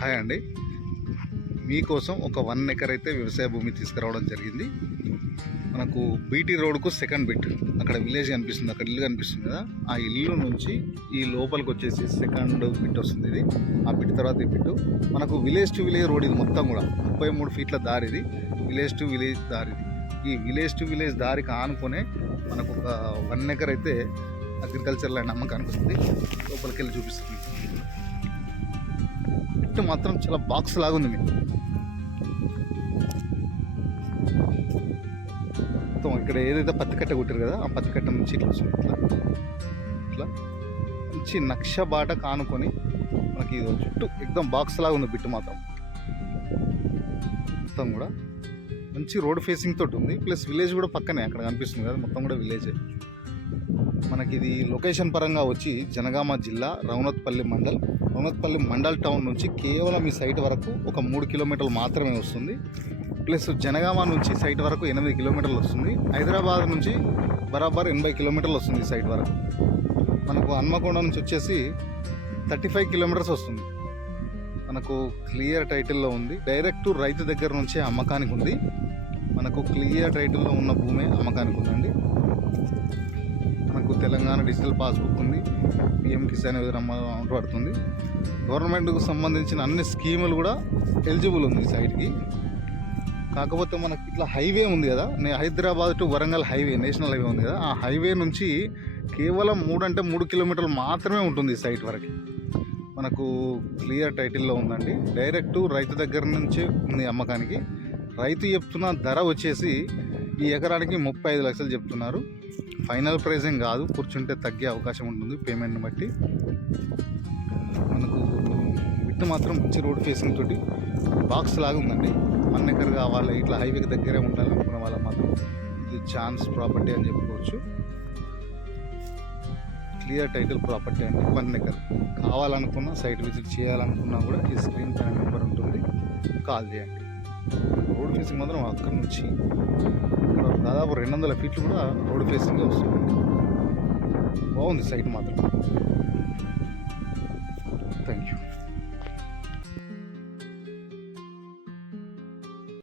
Hi అండి. మీకోసం ఒక వన్ ఎకర్ అయితే వ్యవసాయ భూమి తీసుకురావడం జరిగింది. మనకు బీటీ రోడ్కు సెకండ్ బిట్. అక్కడ విలేజ్ కనిపిస్తుంది అక్కడ ఇల్లు కనిపిస్తుంది కదా. ఆ ఇల్లు నుంచి ఈ లోపలికి వచ్చేసి సెకండ్ బిట్ వస్తుంది ఇది. ఆ బిట్ తర్వాత ఈ బిట్. మనకు విలేజ్ టు విలేజ్ రోడ్ ఇది మొత్తం కూడా ముప్పై మూడు ఫీట్ల దారి ఇది. విలేజ్ టు విలేజ్ దారి ఇది. ఈ విలేజ్ టు విలేజ్ దారికి ఆనుకునే మనకు ఒక వన్ ఎకర్ అయితే అగ్రికల్చర్ ల్యాండ్ అమ్మకానికి వస్తుంది. లోపలికి వెళ్ళి చూపిస్తుంది చెట్టు మాత్రం చాలా బాక్స్ లాగా ఉంది మీకు. మొత్తం ఇక్కడ ఏదైతే పత్తి కట్ట కొట్టారు కదా ఆ పత్తి కట్ట నుంచి ఇట్లా వస్తుంది. ఇట్లా. ఇట్లా. మంచి నక్ష బాట కానుకొని మనకి ఇది చుట్టూ ఎక్దం బాక్స్ లాగా ఉంది బిట్టు మాత్రం. మొత్తం కూడా మంచి రోడ్ ఫేసింగ్ తోటి ఉంది. ప్లస్ విలేజ్ కూడా పక్కనే అక్కడ కనిపిస్తుంది కదా మొత్తం కూడా విలేజే. మనకి ఇది లొకేషన్ పరంగా వచ్చి జనగామ జిల్లా రౌనత్పల్లి మండల్. రౌనత్పల్లి మండల్ టౌన్ నుంచి కేవలం ఈ సైట్ వరకు ఒక మూడు కిలోమీటర్లు మాత్రమే వస్తుంది. ప్లస్ జనగామ నుంచి సైట్ వరకు ఎనిమిది కిలోమీటర్లు వస్తుంది. హైదరాబాద్ నుంచి బరాబర్ ఎనభై కిలోమీటర్లు వస్తుంది ఈ సైట్ వరకు. మనకు హన్మకొండ నుంచి వచ్చేసి థర్టీ ఫైవ్ కిలోమీటర్స్ వస్తుంది. మనకు క్లియర్ టైటిల్లో ఉంది. డైరెక్ట్ రైతు దగ్గర నుంచే అమ్మకానికి ఉంది. మనకు క్లియర్ టైటిల్లో ఉన్న భూమే అమ్మకానికి ఉందండి. మనకు తెలంగాణ డిజిటల్ పాస్బుక్ ఉంది. పిఎం కిసాన్ యోజన అమౌంట్ పడుతుంది గవర్నమెంట్కు సంబంధించిన అన్ని స్కీములు కూడా ఎలిజిబుల్ ఉంది సైడ్కి కాకపోతే మనకి ఇట్లా హైవే ఉంది కదా నే Hyderabad to Warangal highway national highway ఉంది కదా ఆ హైవే నుంచి కేవలం మూడు అంటే మూడు కిలోమీటర్లు మాత్రమే ఉంటుంది ఈ సైట్ వరకు. మనకు క్లియర్ టైటిల్లో ఉందండి. డైరెక్ట్ రైతు దగ్గర నుంచి ఉంది అమ్మకానికి. రైతు చెప్తున్న ధర వచ్చేసి ఈ ఎకరానికి ముప్పై ఐదు లక్షలు చెప్తున్నారు. ఫైనల్ ప్రైజింగ్ కాదు కూర్చుంటే తగ్గే అవకాశం ఉంటుంది పేమెంట్ని బట్టి. మనకు విట్ మాత్రం మంచి రోడ్ ఫేసింగ్ తోటి బాక్స్ లాగా ఉందండి. వన్ ఎకర్ కావాలి ఇట్లా హైవేకి దగ్గరే ఉండాలనుకున్న వాళ్ళ మాత్రం ఇది ఛాన్స్ ప్రాపర్టీ అని చెప్పుకోవచ్చు. క్లియర్ టైటిల్ ప్రాపర్టీ అండి వన్ ఎకర్. కావాలనుకున్నా సైట్ విజిట్ చేయాలనుకున్నా కూడా ఈ స్క్రీన్ పైన నెంబర్ ఉంటుంది. కాల్ చేయండి. రోడ్ ఫేసింగ్ మాత్రం అక్కడి నుంచి ఇక్కడ దాదాపు రెండు వందల ఫీట్లు కూడా రోడ్ ఫేసింగే వస్తుంది. బాగుంది సైట్ మాత్రం.